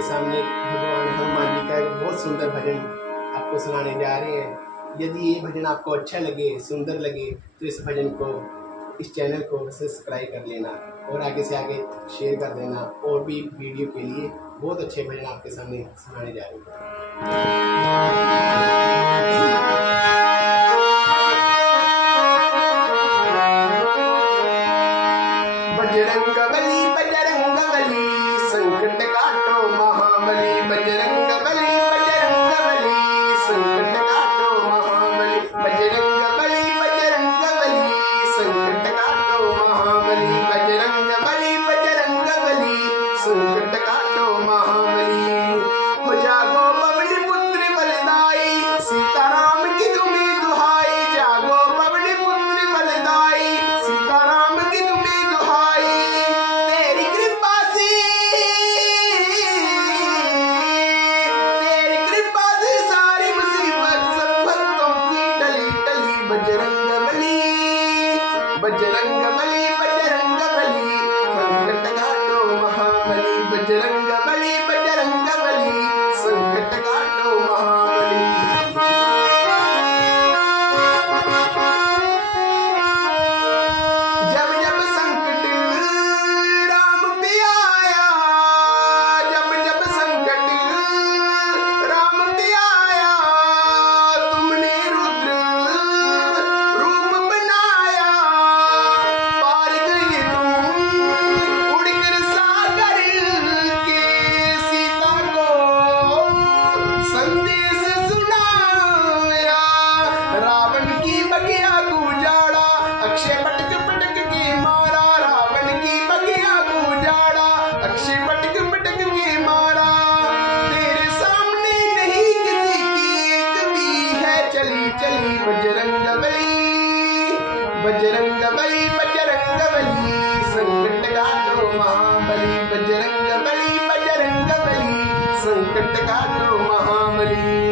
आपके सामने भगवान हनुमान जी का एक बहुत सुंदर भजन आपको सुनाने जा रहे हैं। यदि ये भजन आपको अच्छा लगे, सुंदर लगे, तो इस भजन को, इस चैनल को सब्सक्राइब कर लेना और आगे से आगे शेयर कर देना। और भी वीडियो के लिए बहुत अच्छे भजन आपके सामने सुनाने जा रहे हैं। बजरंग बली संकट काटो महाबली, बजरंग बली संकट काटो महाबली, बजरंग बली संकट काटो महाबली, बजरंग बली संकट काटो महाबली। हो जागो पवनी पुत्र बलदाई, सीताराम की तुम्हें दुहाई, जागो पवनी पुत्र बलदाई, सीताराम की तुम्हें दुहाई। तेरी कृपा से सारी मुसीबत सब भक्तों की टली टली। बजरंग बली संकट काटो महाबली, बजरंग बली संकट काटो महाबली। जब जब संकट राम पे आया, जब जब संकट राम पे आया, तुमने रुद्र रूप बनाया। पार गए तुम उड़कर सागर के, सीता को संदेश सुनाया। रावण की बगिया को उजाड़ा, अक्षय पटक पटक के मारा। रावण की बगिया को उजाड़ा, अक्षय पटक पटक के मारा। तेरे सामने नहीं किसी की एक भी है चली चली। बजरंग बली संकट काटो महाबली, बजरंग बली संकट काटो महाबली।